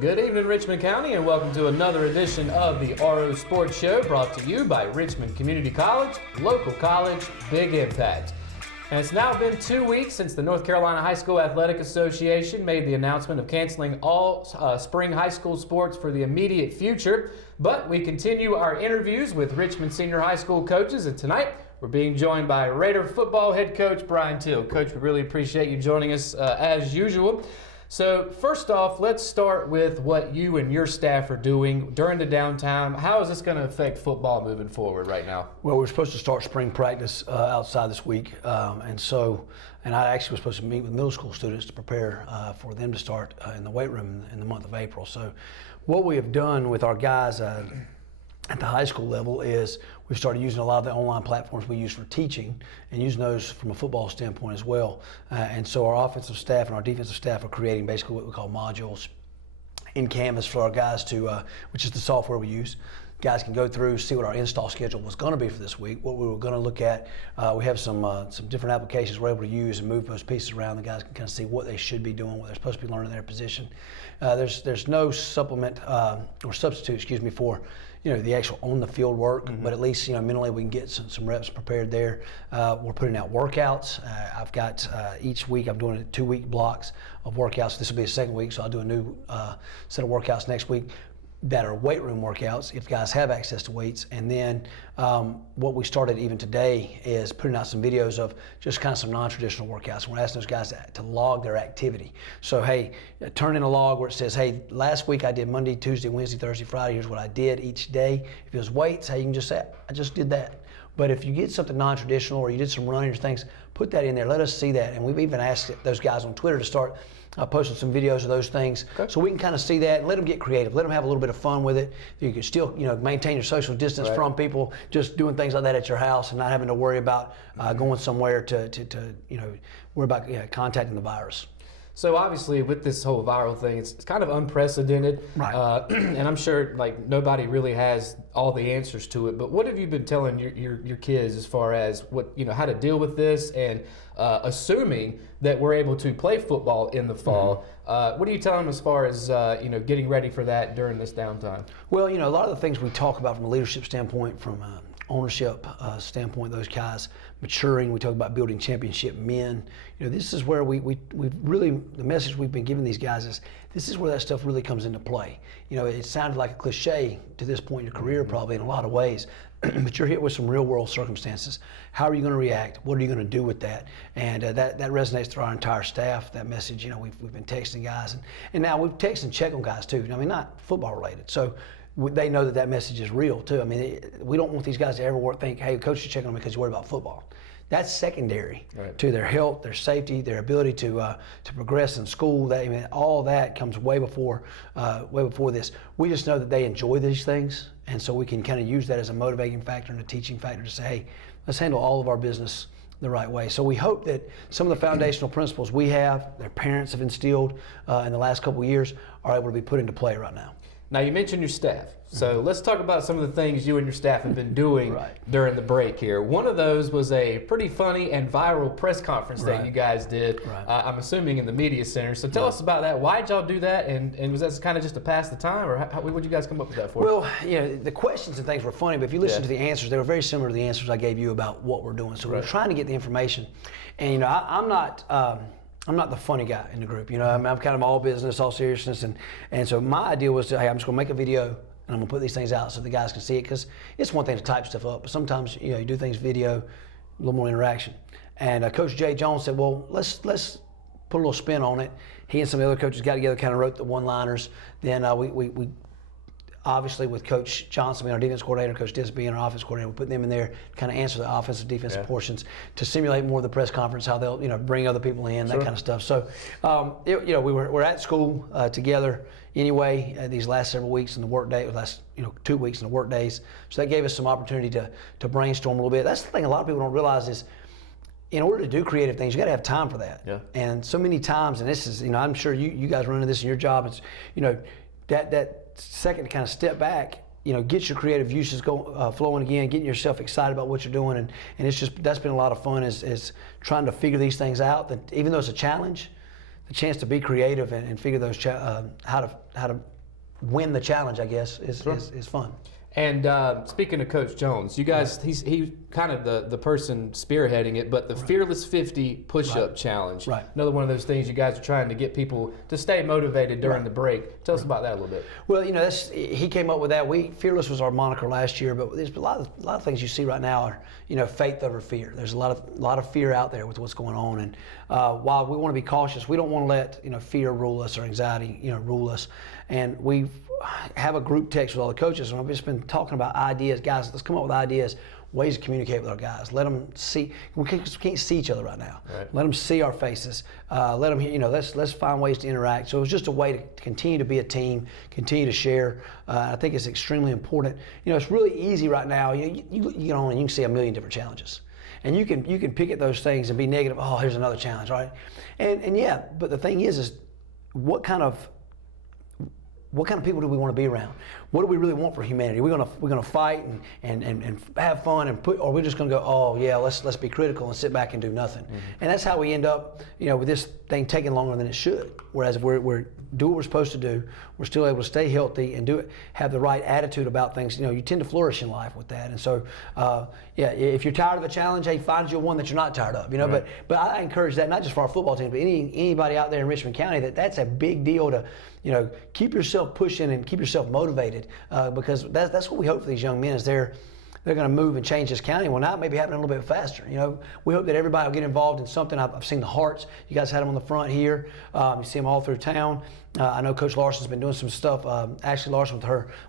Good evening, Richmond County, and welcome to another edition of the RO Sports Show, brought to you by Richmond Community College, local college, big impact. And it's now been 2 weeks since the North Carolina High School Athletic Association made the announcement of canceling all spring high school sports for the immediate future. But we continue our interviews with Richmond Senior High School coaches, and tonight we're being joined by Raider football head coach Bryan Till. Coach, we really appreciate you joining us as usual. So first off, let's start with what you and your staff are doing during the downtime. How is this going to affect football moving forward right now? Well, we're supposed to start spring practice outside this week, and I actually was supposed to meet with middle school students to prepare for them to start in the weight room in the month of April. So what we have done with our guys at the high school level is we've started using a lot of the online platforms we use for teaching and using those from a football standpoint as well. And so our offensive staff and our defensive staff are creating basically what we call modules in Canvas for our guys to, which is the software we use. Guys can go through, see what our install schedule was going to be for this week, what we were going to look at. We have some different applications we're able to use and move those pieces around. The guys can kind of see what they should be doing, what they're supposed to be learning in their position. There's no supplement or substitute, for the actual on the field work, but at least mentally we can get some reps prepared there. We're putting out workouts. I've got each week I'm doing 2 week blocks of workouts. This will be a second week, so I'll do a new set of workouts next week that are weight room workouts if guys have access to weights. And then what we started even today is putting out some videos of just kind of some non-traditional workouts. We're asking those guys to log their activity. So hey, turn in a log where it says, hey, last week I did Monday, Tuesday, Wednesday, Thursday, Friday. Here's what I did each day. If it was weights, hey, you can just say, I just did that. But if you get something non-traditional or you did some running or things, put that in there. Let us see that. And we've even asked those guys on Twitter to start posting some videos of those things, so we can kind of see that and let them get creative. Let them have a little bit of fun with it. You can still, maintain your social distance from people, just doing things like that at your house and not having to worry about going somewhere to worry about contacting the virus. So obviously with this whole viral thing, it's kind of unprecedented, right? And I'm sure nobody really has all the answers to it. But what have you been telling your kids as far as how to deal with this, and assuming that we're able to play football in the fall? What are you telling them as far as getting ready for that during this downtime? Well, a lot of the things we talk about from a leadership standpoint, from ownership standpoint, those guys maturing. We talk about building championship men. This is where we really, the message we've been giving these guys is this is where that stuff really comes into play. It sounded like a cliche to this point in your career, probably in a lot of ways, but you're hit with some real world circumstances. How are you going to react? What are you going to do with that? And that resonates through our entire staff. That message, we've been texting guys, and now we've texted and checked on guys too. Not football related. So they know that message is real too. We don't want these guys to ever think, hey, coach is checking on me because you're worried about football. That's secondary to their health, their safety, their ability to progress in school. All that comes way before this. We just know that they enjoy these things, and so we can kind of use that as a motivating factor and a teaching factor to say, hey, let's handle all of our business the right way. So we hope that some of the foundational principles we have, their parents have instilled in the last couple of years, are able to be put into play right now. Now, you mentioned your staff. So let's talk about some of the things you and your staff have been doing during the break here. One of those was a pretty funny and viral press conference that you guys did, I'm assuming in the media center. So tell us about that. Why did y'all do that? And was that kind of just to pass the time, or what did you guys come up with that for? Well, the questions and things were funny, but if you listen to the answers, they were very similar to the answers I gave you about what we're doing. So we're trying to get the information. And, I'm not the funny guy in the group. I'm kind of all business, all seriousness. And so my idea was to, hey, I'm just going to make a video and I'm going to put these things out so the guys can see it, because it's one thing to type stuff up, but sometimes, you do things video, a little more interaction. And Coach Jay Jones said, well, let's put a little spin on it. He and some of the other coaches got together, kind of wrote the one-liners. Then we obviously with Coach Johnson being our defense coordinator, Coach Disby being our offense coordinator, we put them in there to kind of answer the offensive, defensive portions to simulate more of the press conference, how they'll bring other people in, that kind of stuff. So we're at school together anyway these last several weeks in the work day, last 2 weeks in the work days. So that gave us some opportunity to brainstorm a little bit. That's the thing a lot of people don't realize is, in order to do creative things, you got to have time for that. Yeah. And so many times, and this is, I'm sure you guys run into this in your job. It's, that second to kind of step back, get your creative juices flowing again, getting yourself excited about what you're doing, and it's just, that's been a lot of fun is trying to figure these things out. That even though it's a challenge, chance to be creative and figure those how to win the challenge, I guess, is fun. And speaking of Coach Jones, you guys, he's kind of the person spearheading it, but the Fearless 50 push-up challenge, another one of those things you guys are trying to get people to stay motivated during the break. Tell us about that a little bit. Well, he came up with that. Fearless was our moniker last year, but there's a lot of things you see right now are, faith over fear. There's a lot of fear out there with what's going on, and while we want to be cautious, we don't want to let fear rule us or anxiety rule us. And we have a group text with all the coaches, and I've just been talking about ideas. Guys, let's come up with ideas, ways to communicate with our guys. Let them see. We can't see each other right now. Let them see our faces. Let them hear. Let's find ways to interact. So it was just a way to continue to be a team, continue to share. I think it's extremely important. It's really easy right now. You get on and you can see a million different challenges, and you can pick at those things and be negative. Oh, here's another challenge, right? And yeah, but the thing is what kind of people do we want to be around? What do we really want for humanity? We're gonna fight and have fun or we're just gonna go, oh yeah, let's be critical and sit back and do nothing. And that's how we end up, with this thing taking longer than it should. Whereas if we're do what we're supposed to do, we're still able to stay healthy and have the right attitude about things. You tend to flourish in life with that. And so, if you're tired of a challenge, hey, find you one that you're not tired of. But I encourage that not just for our football team, but anybody out there in Richmond County. That's a big deal to, keep yourself pushing and keep yourself motivated because that's what we hope for these young men is they're going to move and change this county. Well, now it may be happening a little bit faster. We hope that everybody will get involved in something. I've seen the Hearts. You guys had them on the front here. You see them all through town. I know Coach Larson's been doing some stuff. Ashley Larson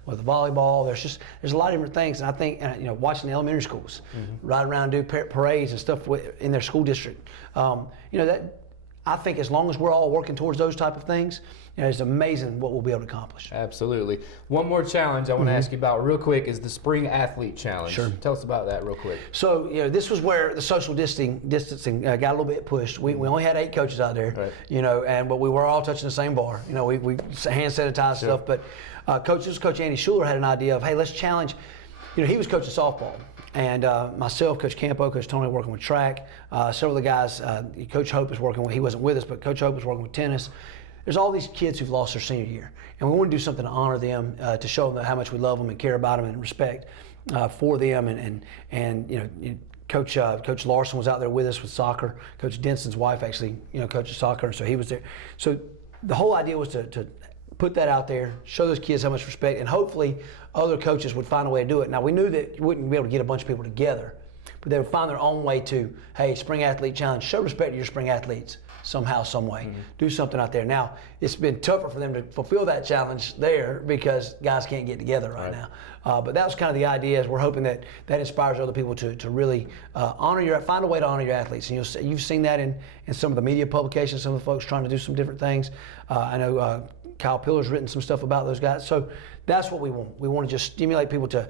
with the volleyball. There's a lot of different things, and I think watching the elementary schools ride around, do parades and stuff in their school district. That I think as long as we're all working towards those type of things, it's amazing what we'll be able to accomplish. Absolutely. One more challenge I want to ask you about real quick is the Spring Athlete Challenge. Sure. Tell us about that real quick. So, this was where the social distancing got a little bit pushed. We only had 8 coaches out there, but we were all touching the same bar. We hand sanitized stuff. But Coach Andy Schuler had an idea of, hey, let's challenge. He was coaching softball. And myself, Coach Campo, Coach Tony working with track. Several of the guys, Coach Hope is working with, he wasn't with us, but Coach Hope was working with tennis. There's all these kids who've lost their senior year. And we want to do something to honor them, to show them how much we love them and care about them and respect for them. And Coach Larson was out there with us with soccer. Coach Denson's wife actually, coaches soccer, so he was there. So the whole idea was to put that out there, show those kids how much respect, and hopefully other coaches would find a way to do it. Now, we knew that you wouldn't be able to get a bunch of people together, but they would find their own way to, hey, Spring Athlete Challenge, show respect to your spring athletes somehow, some way. Do something out there. Now, it's been tougher for them to fulfill that challenge there because guys can't get together right now. But that was kind of the idea, is we're hoping that inspires other people to really find a way to honor your athletes. And you've seen that in some of the media publications, some of the folks trying to do some different things. I know Kyle Pillar's written some stuff about those guys. So that's what we want. We want to just stimulate people to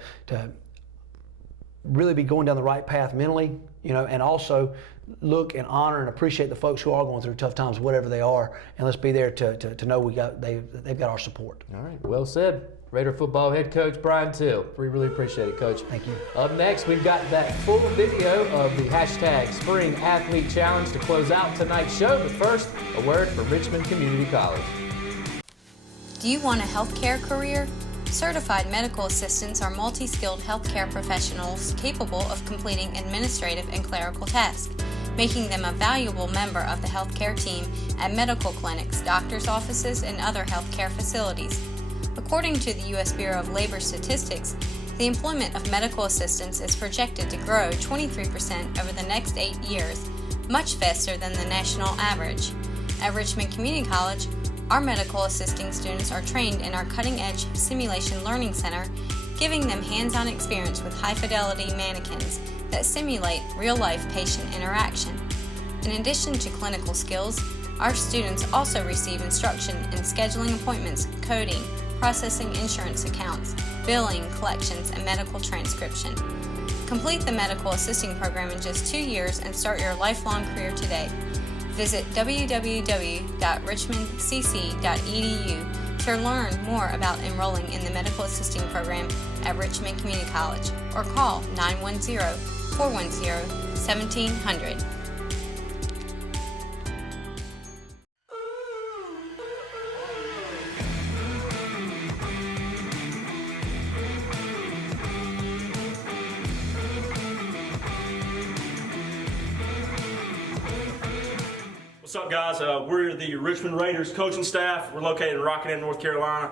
really be going down the right path mentally, and also look and honor and appreciate the folks who are going through tough times, whatever they are, and let's be there to know they've got our support. All right, well said. Raider football head coach Bryan Till. We really appreciate it, Coach. Thank you. Up next, we've got that full video of the hashtag Spring Athlete Challenge to close out tonight's show. But first, a word from Richmond Community College. Do you want a healthcare career? Certified medical assistants are multi-skilled healthcare professionals capable of completing administrative and clerical tasks, making them a valuable member of the healthcare team at medical clinics, doctors' offices, and other healthcare facilities. According to the U.S. Bureau of Labor Statistics, the employment of medical assistants is projected to grow 23% over the next 8 years, much faster than the national average. At Richmond Community College, our medical assisting students are trained in our cutting-edge Simulation Learning Center, giving them hands-on experience with high-fidelity mannequins that simulate real-life patient interaction. In addition to clinical skills, our students also receive instruction in scheduling appointments, coding, processing insurance accounts, billing, collections, and medical transcription. Complete the medical assisting program in just 2 years and start your lifelong career today. Visit www.richmondcc.edu to learn more about enrolling in the medical assisting program at Richmond Community College, or call 910-410-1700. What's up, guys? We're the Richmond Raiders coaching staff. We're located in Rockingham, North Carolina.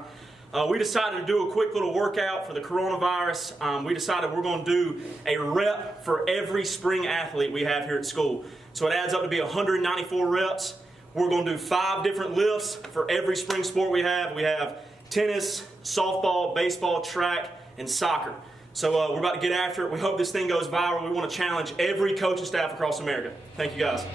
We decided to do a quick little workout for the coronavirus. We decided we're going to do a rep for every spring athlete we have here at school. So it adds up to be 194 reps. We're going to do 5 different lifts for every spring sport we have. We have tennis, softball, baseball, track, and soccer. So we're about to get after it. We hope this thing goes viral. We want to challenge every coaching staff across America. Thank you, guys.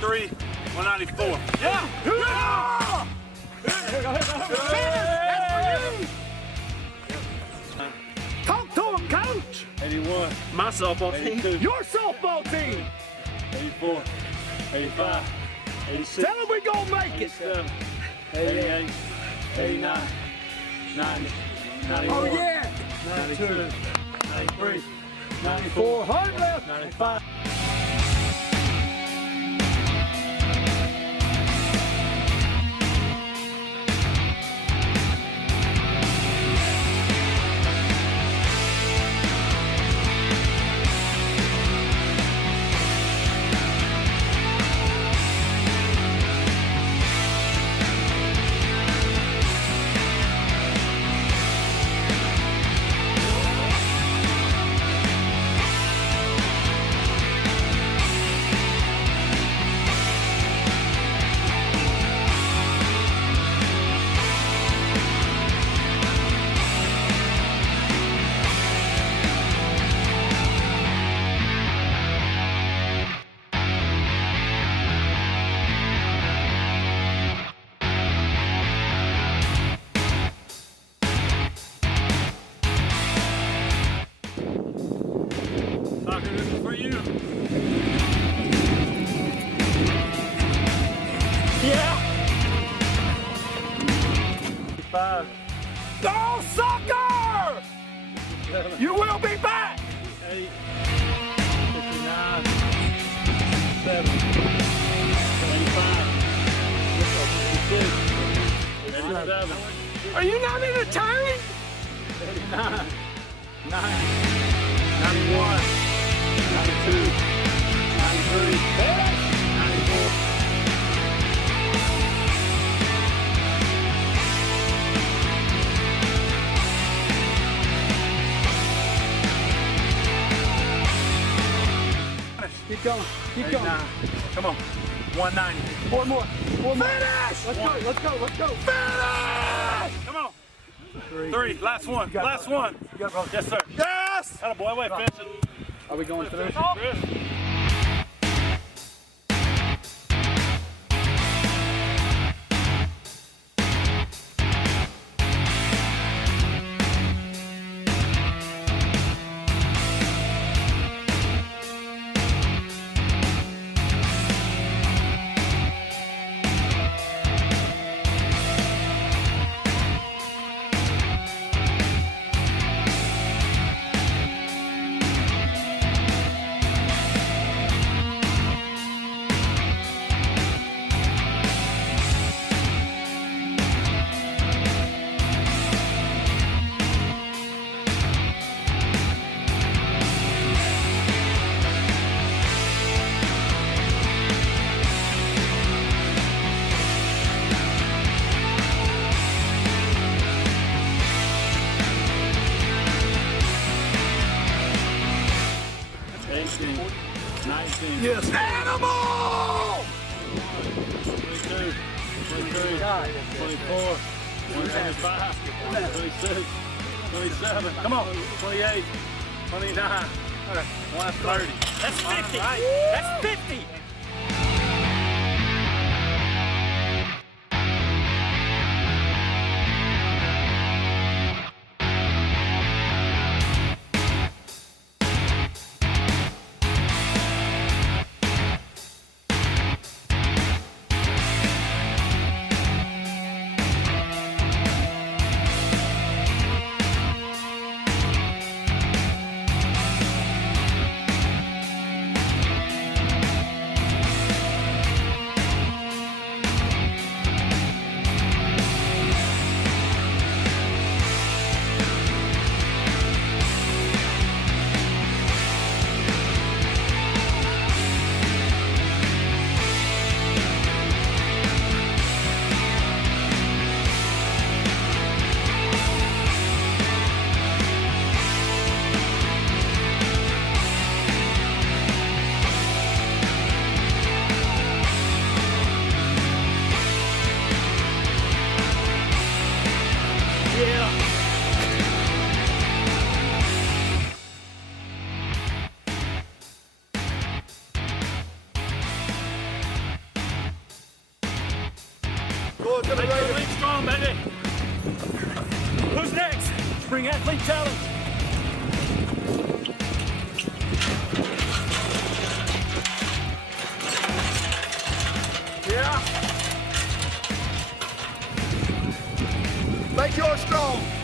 Three, 194. Yeah! Talk to him, coach! 81. My softball team. Your softball team! 84. 85. 86. Tell him we gonna make it! 87. 88. 89. 90. 91. Oh yeah! 92. 93. 94. 400 left! 95. Go soccer! You will be back! 8, 59, 7, 85, 86, 87. Are you not entertained? 89, 90, 91, 92, 93, 94. Keep going. Keep going. 89. Come on. 190. Four more. Finish! Let's go. Finish! Come on. 3. Last one. Last one. You got it, bro. Yes, sir. Yes! Atta boy. Wait, finish it. Are we going through? Chris. Yes. Animal! 22, 23, 24, 25, 26, 27. Come on. 28, 29, 130. That's 50. That's 50. Go to the Make right. the lead strong, baby. Who's next? Spring Athlete Challenge. Yeah. Make yours strong.